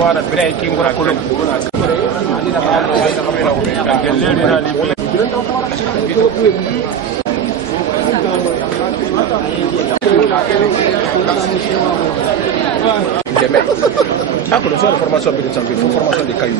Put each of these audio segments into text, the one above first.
Guarda, direi che ancora quello ah, quello sono formazione per il Zambi, fu formazione di Caio.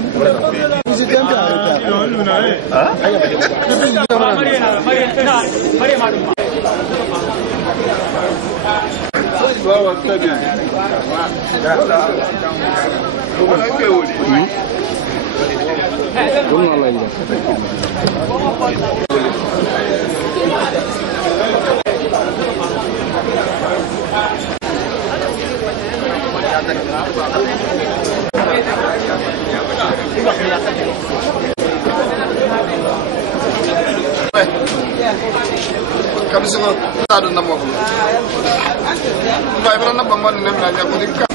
Kami semua tak ada nama pun. Baik berapa bamban ni nak aku dikak.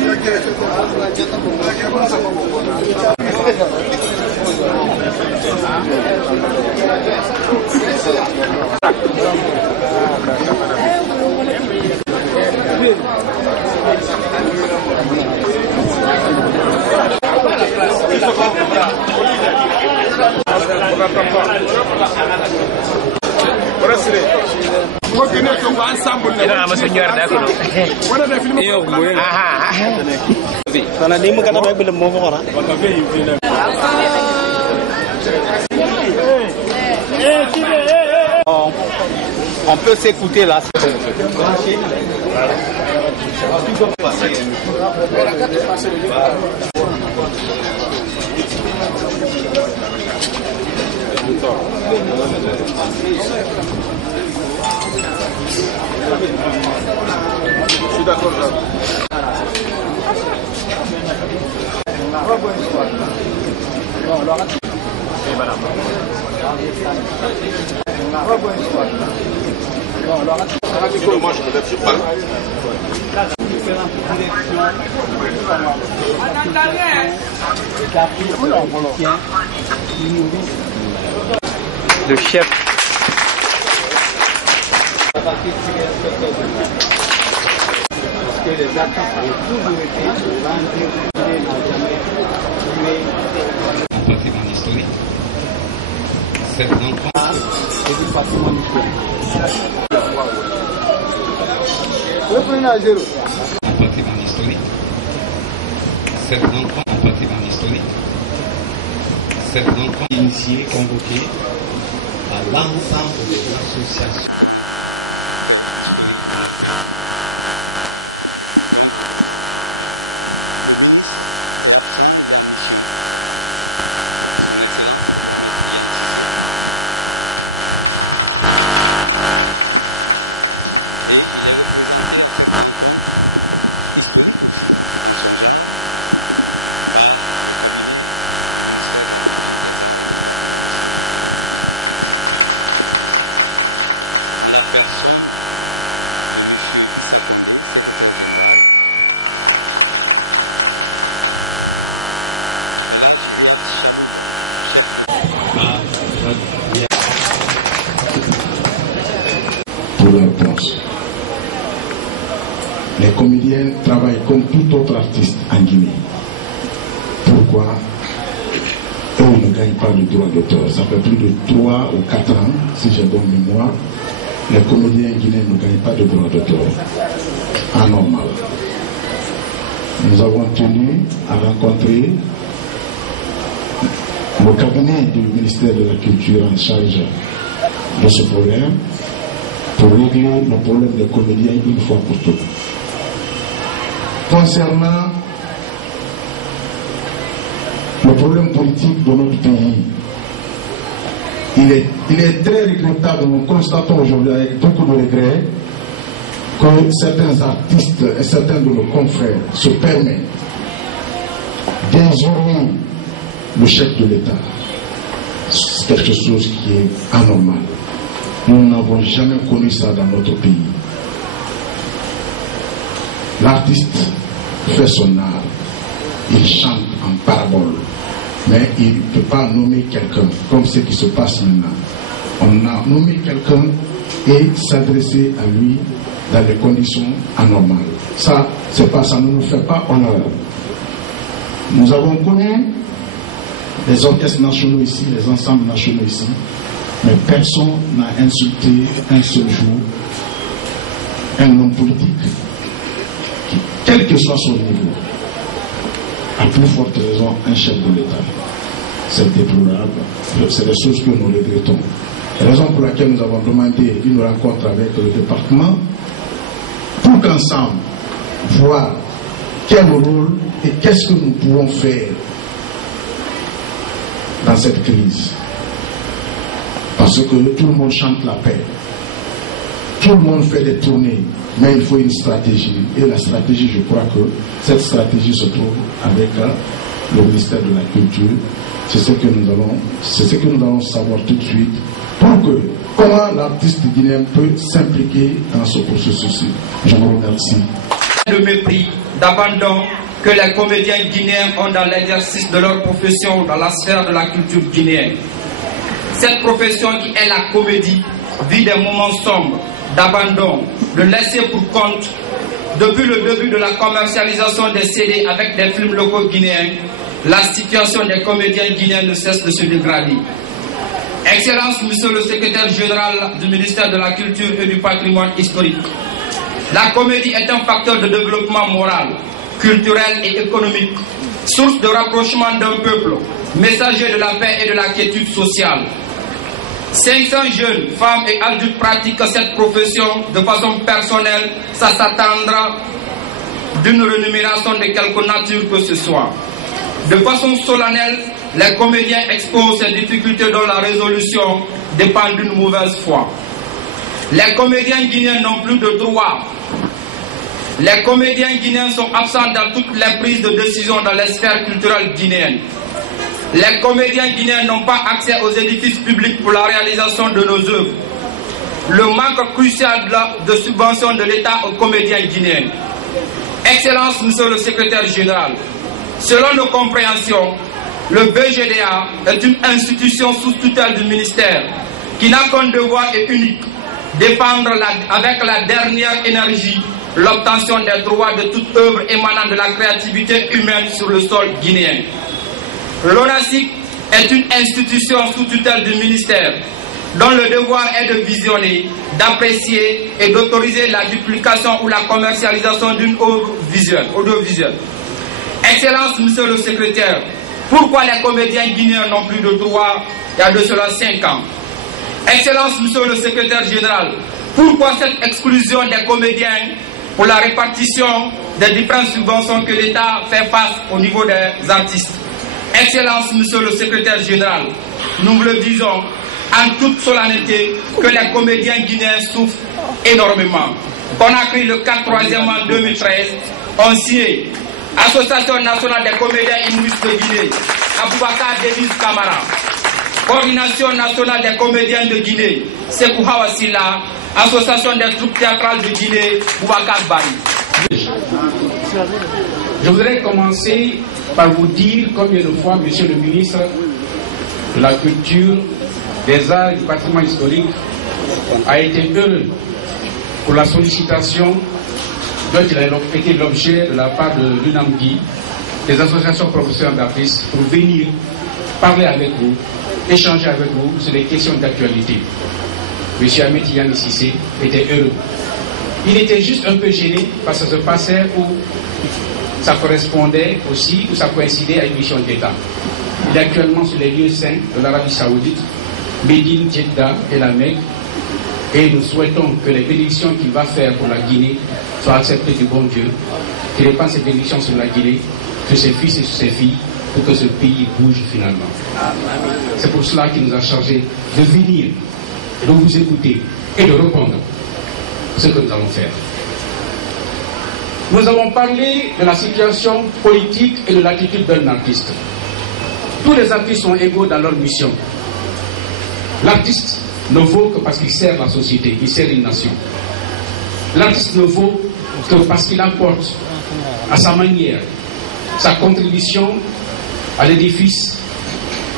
Ina masa nyuar dah aku. Iyo gue. Karena dia mengatakan baik belum mau orang. On peut s'écouter là. Je suis d'accord là. C'est dommage, peut-être je parle. Le chef. Parce que les attaques ont toujours été patrimoine historique. Cette rencontre est du patrimoine historique. patrimoine historique. Cette rencontre en patrimoine historique. Cette rencontre initiée, convoquée par l'ensemble des associations. Pour leur poste. Les comédiens travaillent comme tout autre artiste en Guinée. Pourquoi eux ne gagnent pas le droit d'auteur? Ça fait plus de 3 ou 4 ans, si j'ai bonne mémoire, les comédiens guinéens ne gagnent pas de droit d'auteur. Anormal. Nous avons tenu à rencontrer le cabinet du ministère de la Culture en charge de ce problème pour régler le problème des comédiens une fois pour toutes. Concernant le problème politique de notre pays, il est très regrettable, nous constatons aujourd'hui avec beaucoup de regrets que certains artistes et certains de nos confrères se permettent désormais le chef de l'État. C'est quelque chose qui est anormal. Nous n'avons jamais connu ça dans notre pays. L'artiste fait son art, il chante en parabole, mais il ne peut pas nommer quelqu'un, comme ce qui se passe maintenant. On a nommé quelqu'un et s'adresser à lui dans des conditions anormales. Ça, c'est pas ça, ne nous fait pas honneur. Nous avons connu les orchestres nationaux ici, les ensembles nationaux ici, mais personne n'a insulté un seul jour un homme politique, qui, quel que soit son niveau, à plus forte raison un chef de l'État. C'est déplorable, c'est des choses que nous regrettons. Raison pour laquelle nous avons demandé une rencontre avec le département pour qu'ensemble, voir quel rôle et qu'est-ce que nous pouvons faire dans cette crise. Parce que tout le monde chante la paix. Tout le monde fait des tournées, mais il faut une stratégie. Et la stratégie, je crois que cette stratégie se trouve avec le ministère de la Culture. C'est ce que nous allons savoir tout de suite. Pour que, comment l'artiste guinéen peut s'impliquer dans ce processus. Je vous remercie. Le mépris, d'abandon que les comédiens guinéens ont dans l'exercice de leur profession dans la sphère de la culture guinéenne. Cette profession qui est la comédie vit des moments sombres, d'abandon, de laisser pour compte. Depuis le début de la commercialisation des CD avec des films locaux guinéens, la situation des comédiens guinéens ne cesse de se dégrader. Excellence, Monsieur le Secrétaire Général du ministère de la Culture et du Patrimoine historique, la comédie est un facteur de développement moral, culturel et économique, source de rapprochement d'un peuple, messager de la paix et de la quiétude sociale. 500 jeunes, femmes et adultes pratiquent cette profession de façon personnelle, ça s'attendra d'une rémunération de quelque nature que ce soit. De façon solennelle, les comédiens exposent ces difficultés dont la résolution dépend d'une mauvaise foi. Les comédiens guinéens n'ont plus de droits. Les comédiens guinéens sont absents dans toutes les prises de décision dans les sphères culturelles guinéennes. Les comédiens guinéens n'ont pas accès aux édifices publics pour la réalisation de nos œuvres. Le manque crucial de subvention de l'État aux comédiens guinéens. Excellence, Monsieur le Secrétaire Général, selon nos compréhensions, le BGDA est une institution sous tutelle du ministère qui n'a qu'un devoir et unique, défendre avec la dernière énergie l'obtention des droits de toute œuvre émanant de la créativité humaine sur le sol guinéen. L'ONASIC est une institution sous tutelle du ministère dont le devoir est de visionner, d'apprécier et d'autoriser la duplication ou la commercialisation d'une œuvre audiovisuelle. Excellence, Monsieur le Secrétaire, pourquoi les comédiens guinéens n'ont plus de droits il y a de cela 5 ans? Excellence, Monsieur le Secrétaire Général, pourquoi cette exclusion des comédiens pour la répartition des différentes subventions que l'État fait face au niveau des artistes? Excellence, Monsieur le Secrétaire Général, nous vous le disons en toute solennité que les comédiens guinéens souffrent énormément. Conakry, le 4/3 en 2013, ont signé Association nationale des comédiens inuits de Guinée, Aboubakar Denis Kamara. Coordination nationale des comédiens de Guinée, Sekou Hawasila. Association des troupes théâtrales de Guinée, Boubacar Bari. Je voudrais commencer par vous dire combien de fois, Monsieur le ministre de la Culture, des Arts et du Patrimoine historique a été heureux pour la sollicitation dont il a été l'objet de la part de l'UNAMGI, des associations professionnelles d'artistes, pour venir parler avec vous, échanger avec vous sur des questions d'actualité. M. Ahmed Tidiane Cissé était heureux. Il était juste un peu gêné parce que ça se passait où ça correspondait aussi, où ça coïncidait à une mission d'État. Il est actuellement sur les lieux saints de l'Arabie Saoudite, Médine, Jeddah et la Mecque, et nous souhaitons que les bénédictions qu'il va faire pour la Guinée soient acceptées du bon Dieu, qu'il répande ces bénédictions sur la Guinée, sur ses fils et sur ses filles, pour que ce pays bouge finalement. C'est pour cela qu'il nous a chargé de venir, de vous écouter et de répondre ce que nous allons faire. Nous avons parlé de la situation politique et de l'attitude d'un artiste. Tous les artistes sont égaux dans leur mission. L'artiste ne vaut que parce qu'il sert la société, il sert une nation. L'artiste ne vaut que parce qu'il apporte à sa manière sa contribution à l'édifice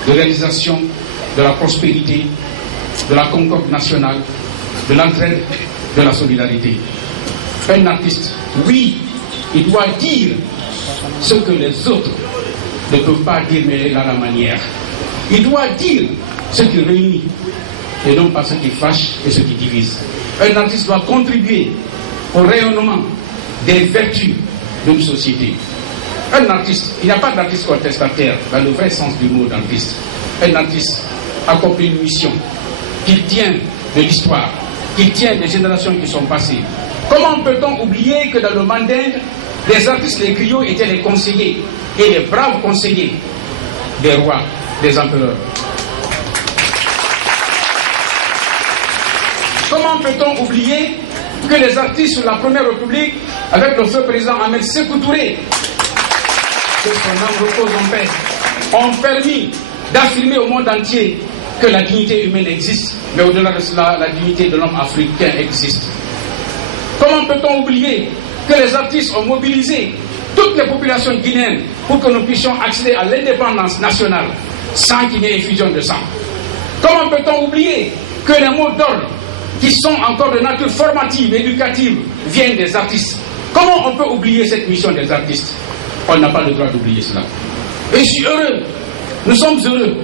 de réalisation de la prospérité, de la concorde nationale, de l'entraide, de la solidarité. Un artiste, oui, il doit dire ce que les autres ne peuvent pas dire, mais il a la manière. Il doit dire ce qui réunit et non pas ce qui fâche et ce qui divise. Un artiste doit contribuer au rayonnement des vertus d'une société. Un artiste, il n'y a pas d'artiste contestataire dans le vrai sens du mot d'artiste. Un artiste accomplit une mission qui tient de l'histoire, qui tient des générations qui sont passées. Comment peut-on oublier que dans le Mandingue, les artistes, les griots étaient les conseillers et les braves conseillers des rois, des empereurs? Comment peut-on oublier que les artistes sous la Première République, avec le feu président Ahmed Sékou Touré, que son âme repose en paix, ont permis d'affirmer au monde entier que la dignité humaine existe, mais au-delà de cela, la dignité de l'homme africain existe. Comment peut-on oublier que les artistes ont mobilisé toutes les populations guinéennes pour que nous puissions accéder à l'indépendance nationale sans qu'il y ait effusion de sang? Comment peut-on oublier que les mots d'ordre qui sont encore de nature formative, éducative, viennent des artistes? Comment on peut oublier cette mission des artistes? On n'a pas le droit d'oublier cela. Et je suis heureux, nous sommes heureux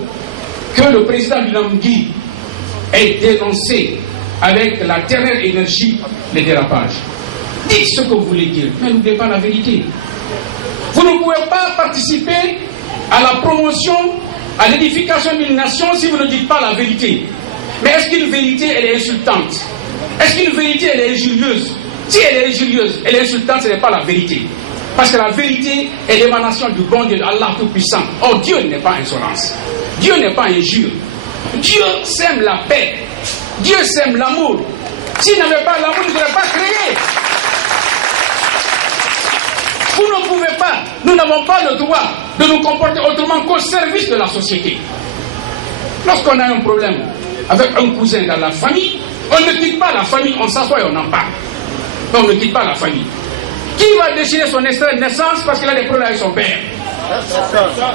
que le président Binamgui ait dénoncé avec la dernière énergie les dérapages. Dites ce que vous voulez dire, mais n'oubliez pas la vérité. Vous ne pouvez pas participer à la promotion, à l'édification d'une nation si vous ne dites pas la vérité. Mais est-ce qu'une vérité, elle est insultante? Est-ce qu'une vérité, elle est injurieuse? Si elle est injurieuse, elle est insultante, ce n'est pas la vérité. Parce que la vérité est l'émanation du bon Dieu, de Allah Tout-Puissant. Or, Dieu n'est pas insolence. Dieu n'est pas injure. Dieu sème la paix. Dieu sème l'amour. S'il n'avait pas l'amour, il ne serait pas créé. Vous ne pouvez pas, nous n'avons pas le droit de nous comporter autrement qu'au service de la société. Lorsqu'on a un problème avec un cousin dans la famille, on ne quitte pas la famille, on s'assoit et on en parle. On ne quitte pas la famille. Qui va déchirer son extrait de naissance parce qu'il a des problèmes avec son père?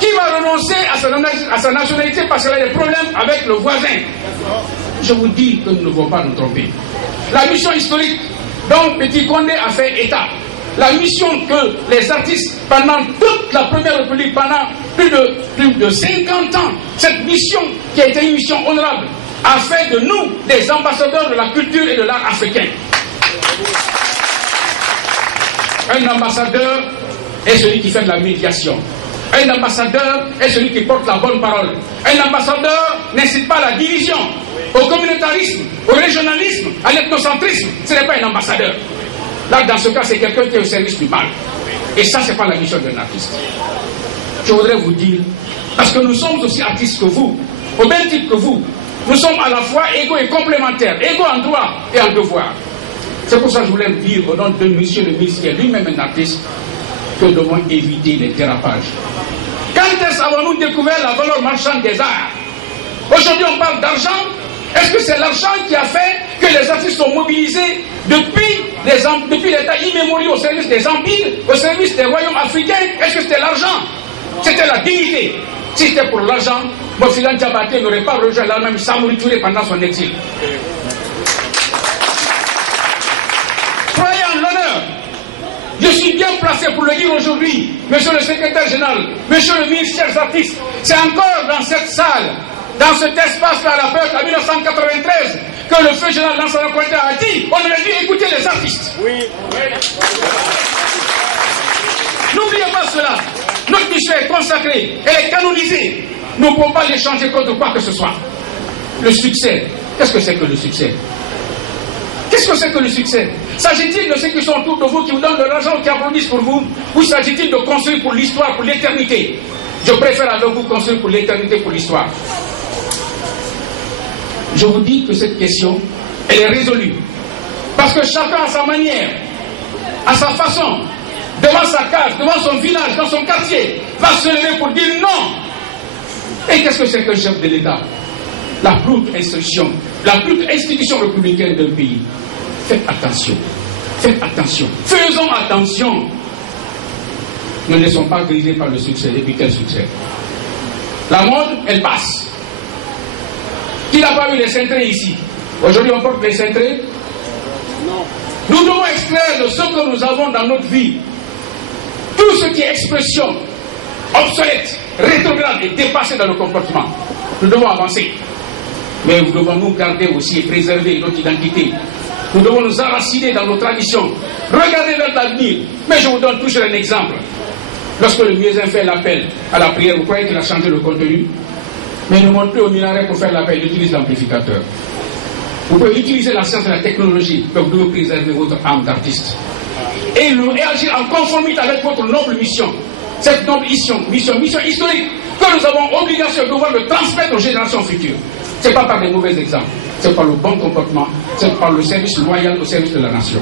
Qui va renoncer à sa nationalité parce qu'il a des problèmes avec le voisin? Je vous dis que nous ne devons pas nous tromper. La mission historique dont Petit Condé a fait état, la mission que les artistes, pendant toute la Première République, pendant plus de 50 ans, cette mission qui a été une mission honorable, a fait de nous des ambassadeurs de la culture et de l'art africain. Un ambassadeur est celui qui fait de la médiation. Un ambassadeur est celui qui porte la bonne parole. Un ambassadeur n'incite pas à la division, au communautarisme, au régionalisme, à l'ethnocentrisme. Ce n'est pas un ambassadeur. Là, dans ce cas, c'est quelqu'un qui est au service du mal. Et ça, ce n'est pas la mission d'un artiste. Je voudrais vous dire, parce que nous sommes aussi artistes que vous, au même titre que vous, nous sommes à la fois égaux et complémentaires, égaux en droit et en devoir. C'est pour ça que je voulais dire au nom de monsieur le ministre, qui est lui-même un artiste, que nous devons éviter les dérapages. Quand est-ce avons-nous découvert la valeur marchande des arts? Aujourd'hui, on parle d'argent. Est-ce que c'est l'argent qui a fait que les artistes sont mobilisés depuis les temps immémoriaux au service des empires, au service des royaumes africains? Est-ce que c'était l'argent? C'était la dignité. Si c'était pour l'argent, Mofilan Diabaté n'aurait pas rejoint l'Allemagne Samori Touré pendant son exil. Croyez en l'honneur. Je suis bien placé pour le dire aujourd'hui, monsieur le secrétaire général, monsieur le ministre, chers artistes. C'est encore dans cette salle, dans cet espace-là, à la période en 1993, que le feu général Lansana Conté a dit on aurait dû écouter les artistes. Oui. N'oubliez pas cela. Notre mission est consacrée, elle est canonisée. Nous ne pouvons pas l'échanger contre quoi que ce soit. Le succès, qu'est-ce que c'est que le succès? Qu'est-ce que c'est que le succès? S'agit-il de ceux qui sont autour de vous, qui vous donnent de l'argent ou qui applaudissent pour vous? Ou s'agit-il de construire pour l'histoire, pour l'éternité? Je préfère avec vous construire pour l'éternité, pour l'histoire. Je vous dis que cette question, elle est résolue. Parce que chacun à sa manière, à sa façon, devant sa case, devant son village, dans son quartier, va se lever pour dire non. Et qu'est-ce que c'est que le chef de l'État? La plus haute institution républicaine d'un pays. Faites attention. Faites attention. Faisons attention. Ne laissons pas griser par le succès. Et puis quel succès? La mode, elle passe. Qui n'a pas vu les cintrés ici? Aujourd'hui, on porte les cintrés. Nous devons extraire de ce que nous avons dans notre vie tout ce qui est expression obsolète, rétrograde et dépassée dans le comportement. Nous devons avancer. Mais nous devons nous garder aussi et préserver notre identité. Nous devons nous enraciner dans nos traditions. Regardez vers l'avenir. Mais je vous donne toujours un exemple. Lorsque le muezzin fait l'appel à la prière, vous croyez qu'il a changé le contenu? Mais ne monte plus au minaret pour faire l'appel, il utilise l'amplificateur. Vous pouvez utiliser la science et la technologie, mais vous devez préserver votre âme d'artiste. Et agir en conformité avec votre noble mission. Cette noble mission historique que nous avons obligation de devoir le transmettre aux générations futures. Ce n'est pas par des mauvais exemples, c'est par le bon comportement, c'est par le service loyal au service de la nation.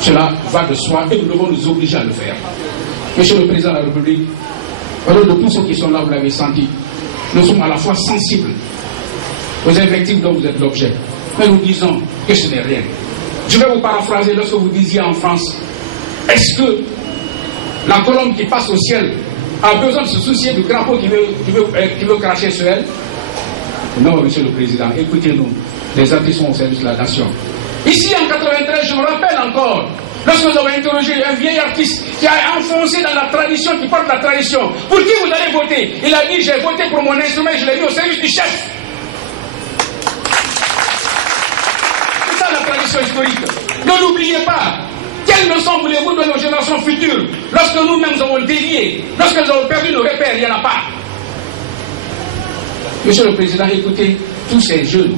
Cela va de soi et nous devons nous obliger à le faire. Monsieur le Président de la République, au nom de tous ceux qui sont là, vous l'avez senti, nous sommes à la fois sensibles aux invectives dont vous êtes l'objet. Mais nous disons que ce n'est rien. Je vais vous paraphraser lorsque vous disiez en France, est-ce que la colombe qui passe au ciel a besoin de se soucier du crapaud qui veut cracher sur elle? Non, Monsieur le Président, écoutez-nous, les artistes sont au service de la nation. Ici, en 93, je me rappelle encore, lorsque nous avons interrogé un vieil artiste qui a enfoncé dans la tradition, qui porte la tradition, pour qui vous allez voter? Il a dit, j'ai voté pour mon instrument, je l'ai mis au service du chef. C'est ça la tradition historique. Ne l'oubliez pas. Quelle leçon voulez-vous donner aux générations futures lorsque nous-mêmes avons dévié, lorsque nous avons perdu nos repères? Il n'y en a pas. Monsieur le Président, écoutez, tous ces jeunes,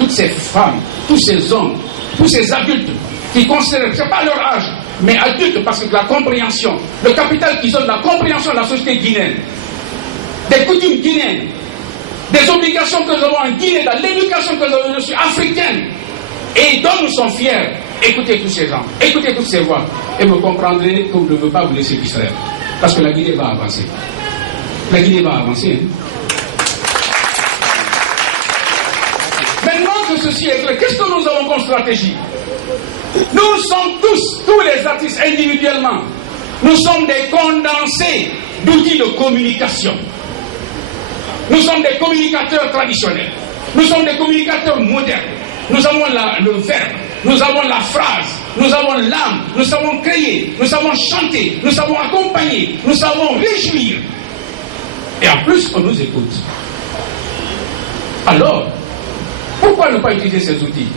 toutes ces femmes, tous ces hommes, tous ces adultes qui considèrent, ce n'est pas leur âge, mais adultes parce que la compréhension, le capital qu'ils ont de la compréhension de la société guinéenne, des coutumes guinéennes, des obligations que nous avons en Guinée, dans l'éducation que nous avons reçue africaine et dont nous sommes fiers. Écoutez tous ces gens, écoutez toutes ces voix et vous comprendrez que vous ne devez pas vous laisser distraire. Parce que la Guinée va avancer. La Guinée va avancer. Maintenant que ceci est clair, qu'est-ce que nous avons comme stratégie? Nous sommes tous les artistes individuellement, nous sommes des condensés d'outils de communication. Nous sommes des communicateurs traditionnels. Nous sommes des communicateurs modernes. Nous avons le verbe, nous avons la phrase, nous avons l'âme, nous savons créer, nous savons chanter, nous savons accompagner, nous savons réjouir. Et en plus, on nous écoute. Alors, pourquoi ne pas utiliser ces outils?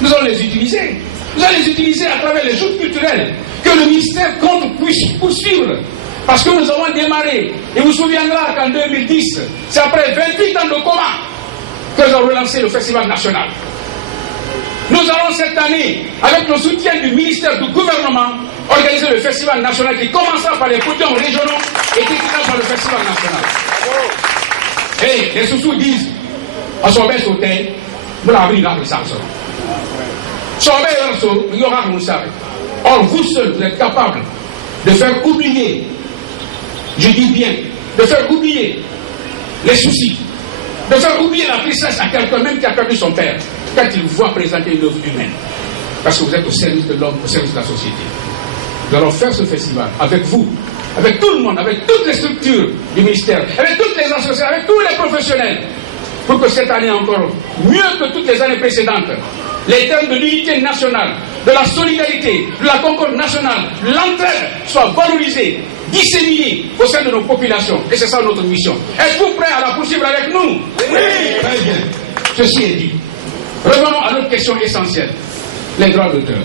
Nous allons les utiliser. Nous allons les utiliser à travers les joutes culturelles que le ministère compte poursuivre. Parce que nous avons démarré, et vous vous souviendrez qu'en 2010, c'est après 28 ans de coma que nous avons relancé le Festival national. Nous allons cette année, avec le soutien du ministère du gouvernement, organiser le Festival national qui commencera par les podiums régionaux et qui finira par le Festival national. Et les sous-sous disent, à son bel sauté, vous l'avez là, ça. Or, vous seuls, vous êtes capables de faire oublier, je dis bien, de faire oublier les soucis, de faire oublier la tristesse à quelqu'un même qui a perdu son père, quand il voit présenter une œuvre humaine. Parce que vous êtes au service de l'homme, au service de la société. Nous allons faire ce festival avec vous, avec tout le monde, avec toutes les structures du ministère, avec toutes les associations, avec tous les professionnels, pour que cette année encore, mieux que toutes les années précédentes, les termes de l'unité nationale, de la solidarité, de la concorde nationale, de l'entraide soient valorisés, disséminés au sein de nos populations. Et c'est ça notre mission. Êtes-vous prêts à la poursuivre avec nous? Oui. Très bien. Ceci est dit. Revenons à notre question essentielle, les droits d'auteur.